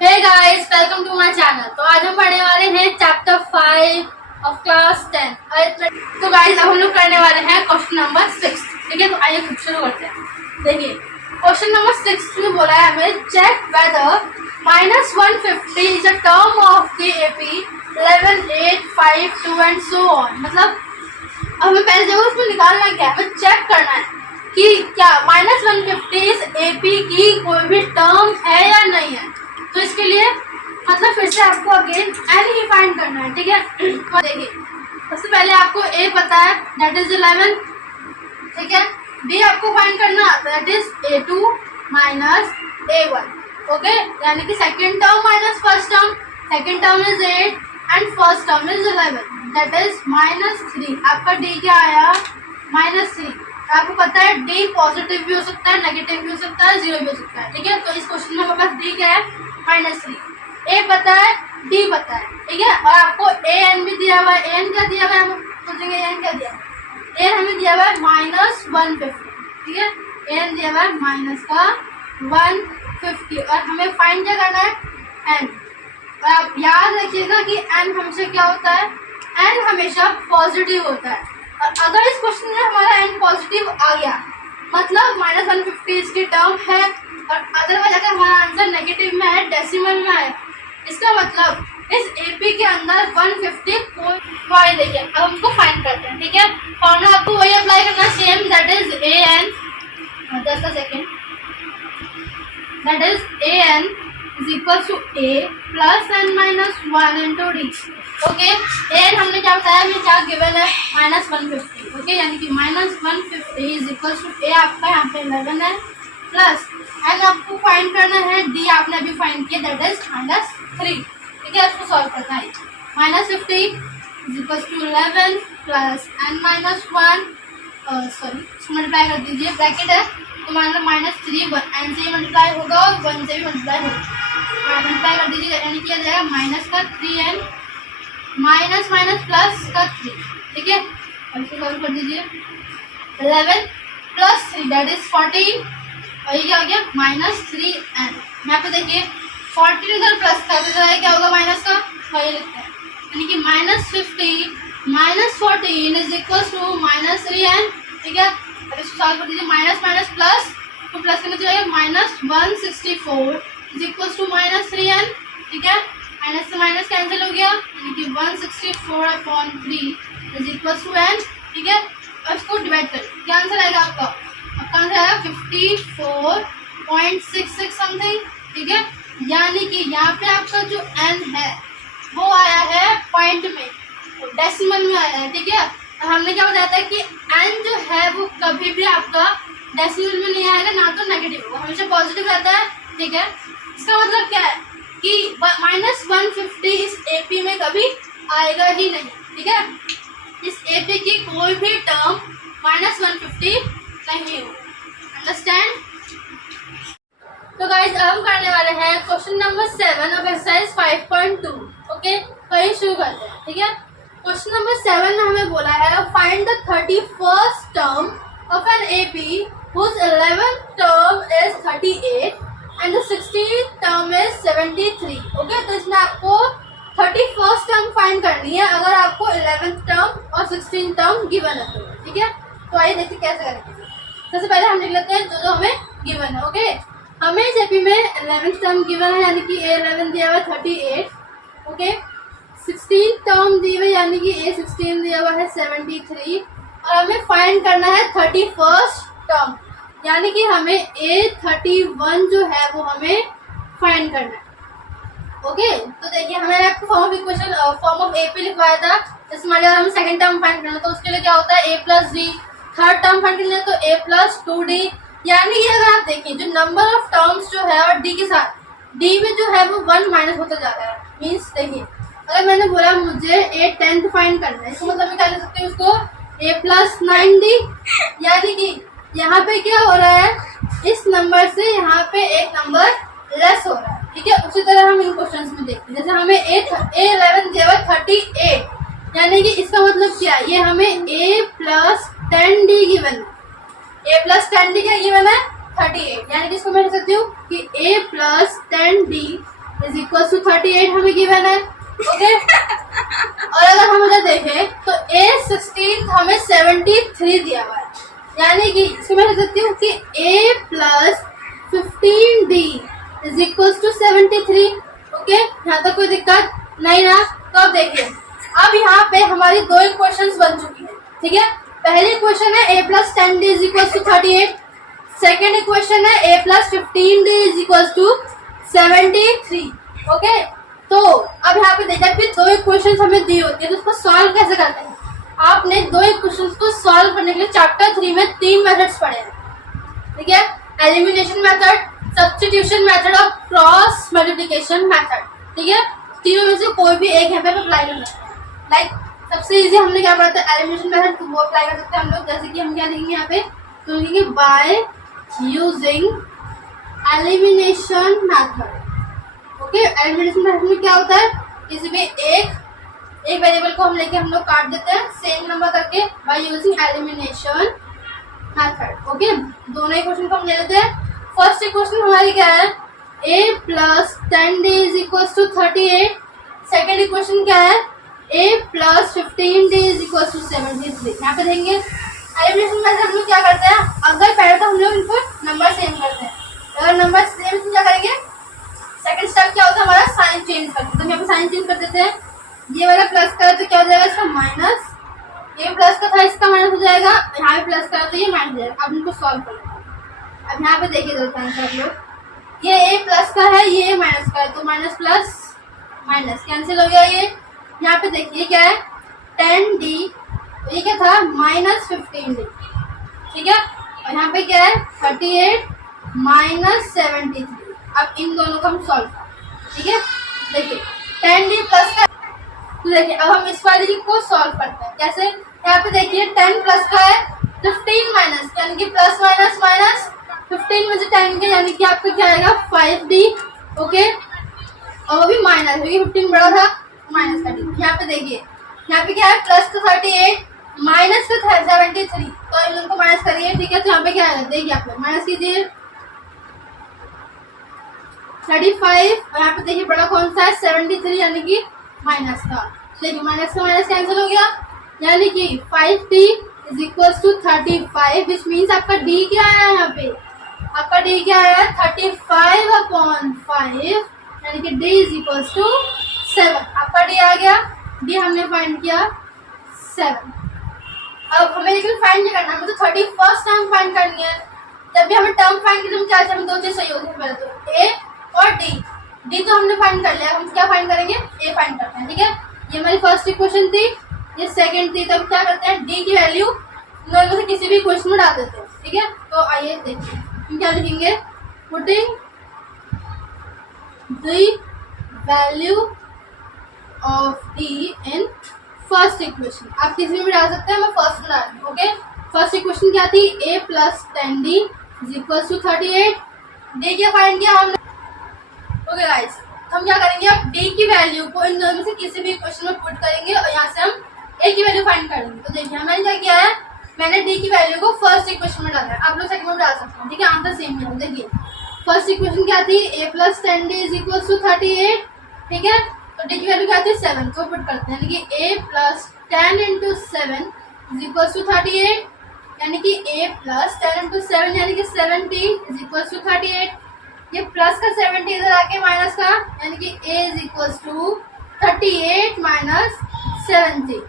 Hey guys, welcome to my channel. तो आज हम पढ़ने वाले हैं चैप्टर 5 ऑफ क्लास 10 अरिथमेटिक। तो गाइस अब हम लोग करने वाले हैं क्वेश्चन नंबर 6। ठीक है, तो आइए खुद शुरू करते हैं। देखिए क्वेश्चन नंबर 6 में बोला है हमें check whether -150 is a term of the AP 11, 8, 5, 2 and so on. मतलब हमें पहले देखो उसमें निकालना क्या है, हमें चेक करना है कि क्या -150 एपी की कोई भी टर्म है या नहीं है। तो इसके लिए मतलब फिर से आपको अगेन एन ही फाइंड करना है। ठीक है, तो देखिए सबसे पहले आपको ए पता है दैट इज 11। ठीक है, डी आपको फाइंड करना that is A2 minus A1। Okay, यानी कि second term minus first term, second term is 8 and first term is 11 that is -3। आपका डी क्या आया -3। आपको पता है डी पॉजिटिव भी हो सकता है, नेगेटिव भी हो सकता है, जीरो भी हो सकता है। ठीक है, तो इस क्वेश्चन में हमारे पास डी क्या है -3। ए पता है, डी पता है। ठीक है, और आपको ए एन भी दिया हुआ है। ए एन क्या दिया हुआ है, हम सोचेंगे एन क्या दिया है। ए हमें दिया हुआ है -150। ठीक है, ए एन दिया हुआ है -150 और हमें फाइंड क्या करना है एन। और आप याद रखिएगा कि एन हमेशा क्या होता है, एन हमेशा पॉजिटिव होता है। और अगर इस क्वेश्चन में हमारा एन पॉजिटिव आ गया मतलब -150 इसकी टर्म है, और अदरवाइज अगर हमारा आंसर नेगेटिव में है, डेसिमल में है, इसका मतलब इस एपी के अंदर 150 कोई देखिए। अब हम इसको फाइंड करते हैं। ठीक है, फॉर्मूला आपको वही अप्लाई करना same that is a n, just a second, that is a n is equal to a plus n minus 1 into d. Okay, n हमने क्या बताया, हमें क्या गिवन है -150। ओके, यानी कि -150 इज इक्वल टू ए आपका यहाँ पे 11 है प्लस एन आपको फाइंड करना है, डी आपने अभी फाइंड किया दैट इज -3। ठीक है, इसको सॉल्व करना है। -50 is equal to 11 plus n minus 1, sorry इसको मल्टीप्लाई कर दीजिए, ब्रैकेट है तो -3 एन से मल्टीप्लाई होगा और 1 से भी मल्टीप्लाई होगा। मल्टीप्लाई कर दीजिएगा, यानी किया जाएगा माइनस का 3n माइनस माइनस प्लस का 3। ठीक है, अब इसको सॉल्व कर दीजिए। 11 प्लस 3 दैट इज 14 और ये क्या हो गया -3n। यहाँ पे देखिए 14 इधर प्लस का तो क्या होगा माइनस का, तो ये लिखते हैं, यानी कि -50 minus 14 is equal to -3n। ठीक है, अब इसको सॉल्व कर दीजिए, माइनस माइनस प्लस, तो प्लस करने जाएगा -164 इज इक्वल टू -3n। ठीक है, माइनस से माइनस कैंसिल हो गया, यानी कि 164/3 इज इक्वल टू n। ठीक है, और इसको डिवाइड करें, क्या आंसर आएगा आपका आंसर आएगा 54.66 समथिंग। ठीक है, यानी कि यहाँ पे आपका जो n है वो आया है पॉइंट में, डेसिमल में आया है। ठीक है, और हमने क्या बताया था कि n जो है वो कभी भी आपका डेसिमल में नहीं आएगा, ना तो नेगेटिव होगा, हमेशा पॉजिटिव रहता है। ठीक है, इसका मतलब क्या है कि -150 इस एपी में कभी आएगा ही नहीं। ठीक है, इस एपी की कोई भी टर्म -150 नहीं हो। अंडरस्टैंड? तो गाइस अब हम करने वाले हैं question number 7 of exercise 5.2। Okay, तो ये शुरू करते हैं। ठीक है, क्वेश्चन नंबर 7 में हमें बोला है find the 31st term of an AP whose 11th term is 38 and the 16th term is 73। Okay, तो इसमें आपको 31st टर्म फाइंड करनी है अगर आपको 11th टर्म और 16th टर्म गिवन है तो। ठीक है, तो आइए देखते कैसे करेंगे। सबसे पहले हम लिख लेते हैं जो हमें गिवन है। ओके, हमें इस एपी में 11th टर्म गिवन है, यानी कि A11 दिया हुआ है 38। ओके, 16th टर्म दी हुई यानी कि A16 दिया हुआ है 73 और हमें फाइंड करना है 31st टर्म, यानी कि हमें A31 जो है वो हमें फाइंड करना है। ओके, तो देखिए हमें आपको form of equation form of AP लिखवाया था, इसमें अगर हमें सेकंड टर्म फाइंड करना है तो उसके लिए क्या होता है a plus D. Third term find करना है तो a प्लस 2d। यानी कि अगर आप देखिए जो नंबर ऑफ टर्म्स जो है और d के साथ d में जो है वो 1 माइनस होता जा रहा है। मीन्स देखिए अगर मैंने बोला मुझे A10 फाइंड करना है, इसको मतलब मैं क्या लिख सकती हूँ उसको a प्लस 9d। यानी कि यहाँ पे क्या हो रहा है, इस नंबर से यहाँ पे एक नंबर लेस हो रहा है। ठीक है, उसी तरह हम इन क्वेश्चंस में देखते हैं, जैसे हमें A11 दिया हुआ 38, यानी कि इसका मतलब क्या है, ये हमें A प्लस 10d गिवन है। A प्लस 10d क्या गिवन है 38, यानी कि इसको मैं लिख सकती हूँ कि A plus 10d is equal to 38 हमें गिवन है। ओके और अगर हम इधर देखें तो A16 हमें 73 दिया हुआ है, यानी कि इसको मैं लिख सकती हूँ कि A plus 15D is equal to 73। Okay यहाँ तक कोई दिक्कत नहीं ना। तो अब देखिए, अब यहाँ पे हमारी दो इक्वेशंस बन चुकी है। ठीक है, पहली इक्वेशन है A plus 10D is equal to 38, second equation है A plus 15D is equal to 73। Okay तो अब यहाँ पे देखा कि दो इक्वेशंस हमें दी होती है तो उसको सॉल्व कैसे करते हैं। आपने दो इक्वेशंस को सॉल्व करने के लिए चैप्टर 3 में 3 मेथड्स पढ़े हैं। ठीक है, एलिमिनेशन मेथड, सब्स्टिट्यूशन मेथड और क्रॉस मल्टीप्लिकेशन मेथड। ठीक है, तीनों में से कोई भी एक यहाँ पे अप्लाई कर सकते हैं। लाइक सबसे इजी हमने क्या पढ़ा था, एलिमिनेशन मेथड, तो वो अप्लाई कर सकते हैं हम लोग। जैसे कि हम क्या लिखेंगे यहाँ पे, तो लिखेंगे by using elimination method. Okay elimination method में क्या होता है, किसी भी एक वेरिएबल को हम लेके हम लोग काट देते हैं सेम नंबर करके by using elimination method. Okay दोनों इक्वेशन को हम ले लेते हैं। फर्स्ट इक्वेशन हमारी क्या है, A plus 10D is equal to 38। Second equation क्या है, A plus 15D is equal to 73। यहाँ पे देंगे एलिमिनेशन मेथड हम लोग क्या करते हैं, अगर पहले तो हम लोग इनको नंबर सेम करते हैं, अगर नंबर सेम तो क्या करेंगे, सेकंड स्टेप क्या होता है हमारा, साइन चेंज करते हैं। तो यहाँ पे साइन चेंज कर देते हैं, ये वाला प्लस करा तो क्या हो जाएगा इसका माइनस, ये प्लस का था इसका माइनस हो जाएगा, यहाँ पे प्लस करा तो ये माइनस हो जाएगा। अब इनको सॉल्व कर लेते हैं। अब यहाँ पे देखिए दोस्तों आप लोग, ये A प्लस का है, ये माइनस का है, तो माइनस प्लस माइनस कैंसिल हो गया। ये यहाँ पे देखिए क्या है 10D, ये क्या था माइनस 15D। ठीक है, और यहाँ पे क्या है 38 माइनस 73। अब इन दोनों को हम सॉल्व करें। ठीक है, देखिए 10D प्लस का, तो देखिए अब हम इस वाली को सॉल्व करते हैं। कैसे, यहाँ पे देखिए 10 प्लस का है, 15 माइनस, यानी कि प्लस माइनस माइनस, 15 में से 10 के यानी कि आपका क्या आएगा 5D। ओके और वो भी माइनस, क्योंकि 15 बड़ा था माइनस का D। यहाँ पे देखिए, यहाँ पे क्या है प्लस का 38 माइनस का 73, तो इन लोगों को माइनस करिए। ठीक है, तो यहाँ पे क्या आएगा, देखिए आप लोग माइनस कीजिए 35, और यहाँ पे देखिए बड़ा कौन सा है 73, यानी कि माइनस का। देखिए माइनस का माइनस कैंसिल हो गया, यानी कि 5D is equal to 35, which means आपका D क्या आया, यहाँ पे आपका D क्या आया 35/5, यानी कि D इज इक्वल टू 7। आपका D आ गया, D हमने फाइंड किया 7। अब हमें लेकिन फाइंड नहीं करना, हमें तो 31st टर्म फाइंड करनी है। जब भी हमें टर्म फाइंड की तो क्या हमें दो चीज चाहिए होती है, पहले तो A और D तो हमने फाइंड कर लिया, हम क्या फाइंड करेंगे, A फाइंड करते हैं। ठीक है, ये हमारी फर्स्ट इक्वेशन थी, ये सेकंड थी। तब क्या करते हैं, D की वैल्यू दोनों में से किसी भी इक्वेशन में डाल देते हैं। ठीक है, तो आइए देखिए हम क्या लिखेंगे, putting the value of D in first equation. आप किसी में भी डाल सकते हैं, मैं फर्स्ट में डाल रही हूँ। ओके फर्स्ट इक्वेशन क्या थी, A plus 10D is equal to 38। D क्या फाइंड किया हमने। ओके गाइस, हम क्या करेंगे, अब D की वैल्यू को इन दोनों में से किसी भी इक्वेशन में पुट करेंगे और यहाँ से हम A की वैल्यू फाइंड करेंगे। तो देखिए मैंने क्या किया है, मैंने D की वैल्यू को फर्स्ट इक्वेशन में डाला है, आप लोग सेकंड में डाल सकते हैं। ठीक है, आंसर सेम है। देखिए फर्स्ट इक्वेशन क्या थी, A plus 10D is equal to 38। ठीक है, तो D की वैल्यू क्या थी 7, तो पुट करते हैं, यानी कि A plus 10 into 7 is equal to 38, यानी कि A प्लस 10 इंटू 7 यानी कि 70 इज इक्वल टू 38। ये प्लस का 70 इधर आके माइनस का, यानी कि A is equal to 38 minus 70।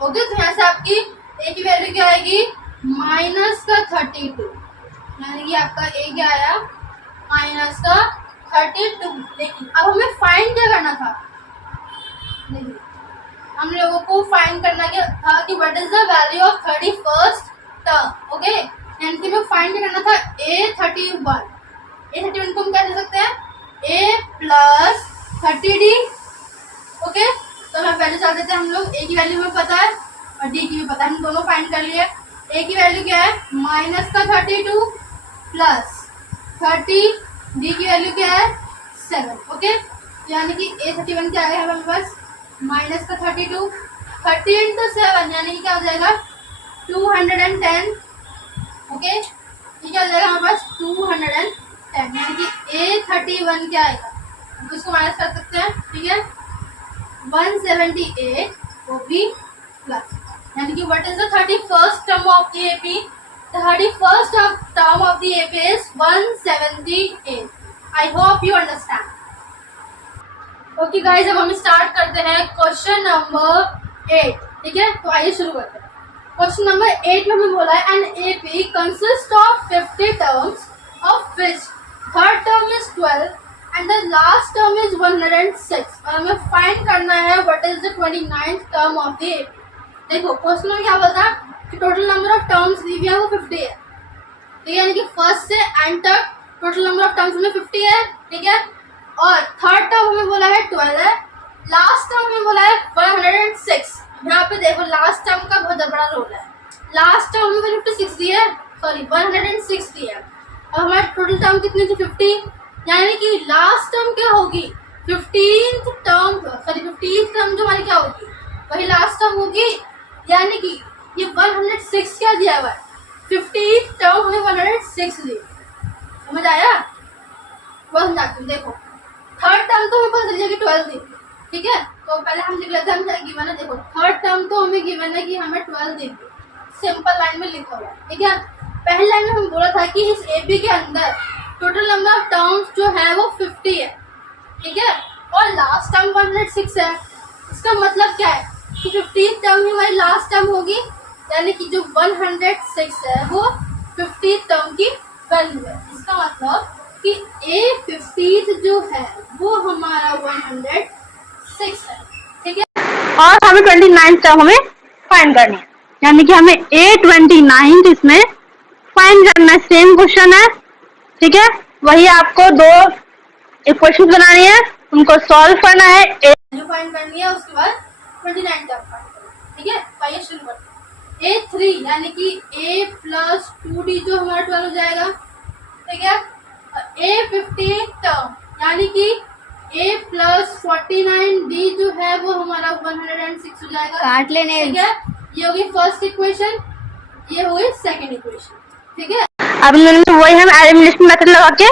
Okay, तो यहाँ से आपकी A की वैल्यू क्या आएगी, माइनस का 32, यानी कि आपका A क्या आया माइनस का 32। लेकिन अब हमें फाइंड क्या करना था, देखिए हम लोगों को फाइंड करना क्या था कि what is the value of 31st term. Okay, यानी कि हमें फाइंड करना था A31। A31 को हम क्या दे सकते हैं, A प्लस 30D। ओके, तो हम पहले चल देते हैं, हम लोग A की वैल्यू हमें पता है और D की भी पता है, हम दोनों फाइंड कर लिए। A की वैल्यू क्या है माइनस का 32 प्लस 30, D की वैल्यू क्या है 7। ओके, यानी कि A31 क्या आएगा हमारे पास माइनस का 32, 30 इंटू 7 यानी कि क्या हो जाएगा 210। ओके, ये क्या हो जाएगा हमारे पास 210, यानी कि A31 क्या आएगा इसको माइनस कर सकते हैं, ठीक है। 178 वो भी प्लस, यानी कि what is the 31st term of the AP? The 31st term of the AP is 178। I hope you understand. Okay guys, अब हम स्टार्ट करते हैं क्वेश्चन नंबर 8, ठीक है। तो आइए शुरू करते हैं। क्वेश्चन नंबर 8 में हमें बोला है an AP consist of 50 terms of which third term is 12 and the last term is 106 और हमें फाइंड करना है what is the 29th term of the AP. देखो क्वेश्चन में क्या बोलता है कि टोटल नंबर ऑफ टर्म्स दी हुई है वो 50 है, ठीक है, यानी कि फर्स्ट से एंड तक टोटल नंबर ऑफ टर्म्स में 50 है, ठीक है। और थर्ड टर्म हमें बोला है 12 है, लास्ट टर्म हमें बोला है 106। यहाँ पे देखो लास्ट टर्म का बहुत बड़ा रोल है। लास्ट टर्म में 56 दी है, सॉरी 106 दी है, और हमारे टोटल टर्म कितनी थी 50, यानी कि लास्ट टर्म क्या होगी 15th term, sorry 15th term जो हमारी क्या होगी वही लास्ट टर्म होगी, यानी कि ये 106 क्या दिया हुआ है 15th टर्म हमें 106 दी। समझ आया? वो समझाती हूँ। देखो थर्ड टर्म तो हमें पता चल जाएगी 12 दी, ठीक है। तो पहले हम लिख लेते हैं, हम गिवन है। देखो थर्ड टर्म तो हमें गिवन है कि हमें 12 दी, सिंपल लाइन में लिखा हुआ है, ठीक है। पहली लाइन में हम बोला था कि इस एपी के अंदर टोटल नंबर ऑफ टर्म्स जो है वो 50 है, ठीक है, और लास्ट टर्म 106 है। इसका मतलब क्या है कि 15th टर्म ही हमारी लास्ट टर्म होगी, यानी कि जो 106 है वो 50th टर्म की वैल्यू है। इसका मतलब कि A50 जो है वो हमारा 106 है, ठीक है। और हमें 29th टर्म हमें फाइंड करनी है, यानी कि हमें A29 इसमें फाइंड करना है। सेम क्वेश्चन है, ठीक है। वही आपको दो इक्वेशन बनानी है, उनको सॉल्व करना है, वैल्यू फाइंड करनी है, उसके बाद 29 टर्म फाइंड करना है, ठीक है। तो आइए शुरू करते हैं। A3 यानी कि A प्लस 2D जो हमारा 12 हो जाएगा, ठीक है। A15 टर्म यानी कि A प्लस 49D जो है वो हमारा 106 हो जाएगा, काट लेने, ठीक है। ये होगी फर्स्ट इक्वेशन, ये होगी सेकंड इक्वेशन, ठीक है। अब वही हम एलिमिनेशन मेथड लगा के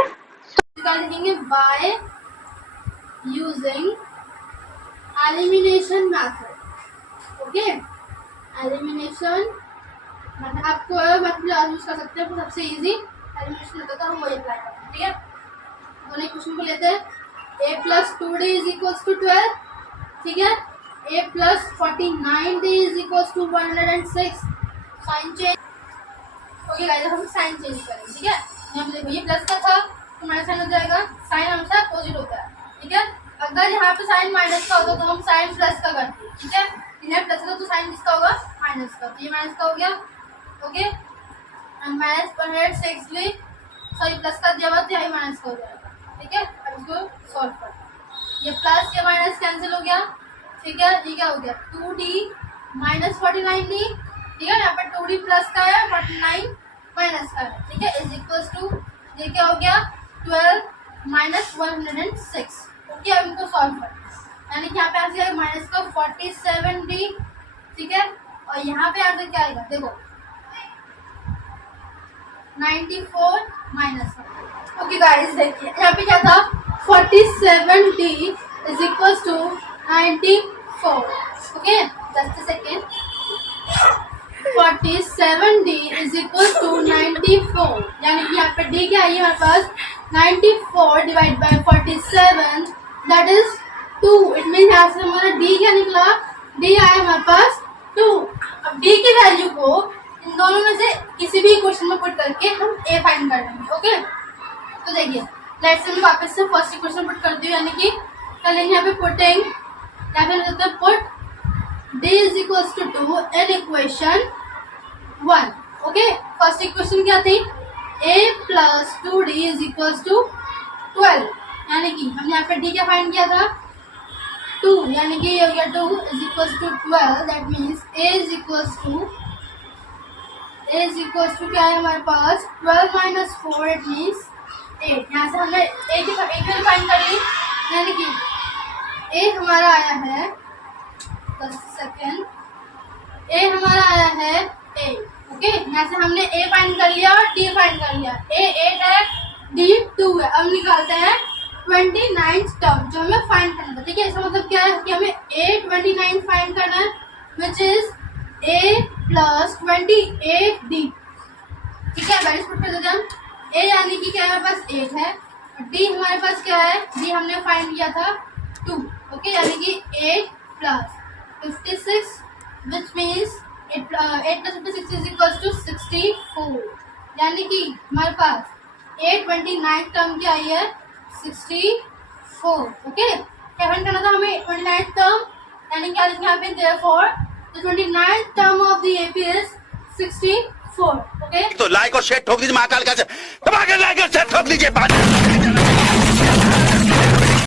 लिखेंगे by using elimination method, okay. Elimination मतलब आपको मतलब यूज कर सकते हैं, सबसे इजी एलिमिनेशन मेथड हम वही अप्लाई करते हैं, ठीक है। दोनों इक्वेशन को लेते हैं। A plus 2D is equals to 12, ठीक है। A plus 49D is equals to 106। Sign change, okay guys, हम साइन चेंज करेंगे, ठीक है। यहाँ देखो ये प्लस का था तो माइनस साइन हो जाएगा, साइन हमेशा अपोजिट होता है, ठीक है। अगर यहाँ पे साइन माइनस का होगा तो हम साइन प्लस का करते हैं, ठीक है। यहाँ प्लस का तो साइन किसका होगा माइनस का, तो ये माइनस का हो गया, ओके। माइनस 106 भी सॉरी प्लस का दिया हुआ तो यही माइनस का हो जाएगा, ठीक है। अब इसको सॉल्व कर, ये प्लस ये माइनस कैंसिल हो गया, ठीक है। ये क्या हो गया 2D माइनस 49D, ठीक है। यहाँ पर 2D प्लस का है 49 माइनस का है, ठीक है, इज इक्वल्स टू ये क्या हो गया 12 माइनस 106, ओके। अब इनको सॉल्व कर, यानी कि यहाँ पे आंसर आएगा माइनस का 47D, ठीक है। और यहाँ पे आंसर क्या आएगा देखो 94 माइनस, ओके गाइस। देखिए यहाँ पे क्या था 47D is equals to 94, okay. Just a second, 47D is equal to 94, यानी कि यहाँ पे D क्या आई है हमारे पास 94 divide by 47 that is 2। It mean यहाँ से हमारा D क्या निकला, D आया हमारे पास 2। अब D की वैल्यू को इन दोनों में से किसी भी इक्वेशन में पुट करके हम A फाइंड कर लेंगे, ओके। तो देखिए लेट्स से मैं वापस से फर्स्ट इक्वेशन पुट करती हूँ, यानी कि करेंगे यहाँ पे पुटिंग, यहाँ पे लिखते हैं put D is equals to 2 in equation 1, okay. First equation क्या थी A plus 2D is equals to 12, यानी कि हमने यहाँ पे D क्या फाइंड किया था 2, यानी कि ये हो गया 2 is equals to 12, that means A is equals to क्या है हमारे पास 12 माइनस 4 इट मीन्स 8। यहाँ से हमने A की वैल्यू फाइंड कर ली, यानी कि A हमारा आया है 10 सेकेंड, A हमारा आया है 8, ओके। यहाँ से हमने A फाइंड कर लिया और D फाइंड कर लिया। A 8 है, D 2 है। अब निकालते हैं 29th टर्म जो हमें फाइंड करना था, ठीक है। इसका मतलब क्या है कि हमें A29 फाइंड करना है, which is A plus 28D, ठीक है। वैल्यूज पुट कर देते हैं। A यानी कि क्या हमारे पास 8 है, D हमारे पास क्या है, D हमने फाइंड किया था 2, ओके, यानी कि 8 plus 56 which means 8 plus 56 is equals to 64, यानी कि हमारे पास A29 टर्म क्या आई है 64, ओके। क्या फाइंड करना था हमें 29th टर्म, यानी क्या लिखना है therefore the 29th term of the AP is 64, okay. तो लाइक और शेयर ठोक दीजिए महाकाल का, दबा के लाइक और शेयर ठोक दीजिए।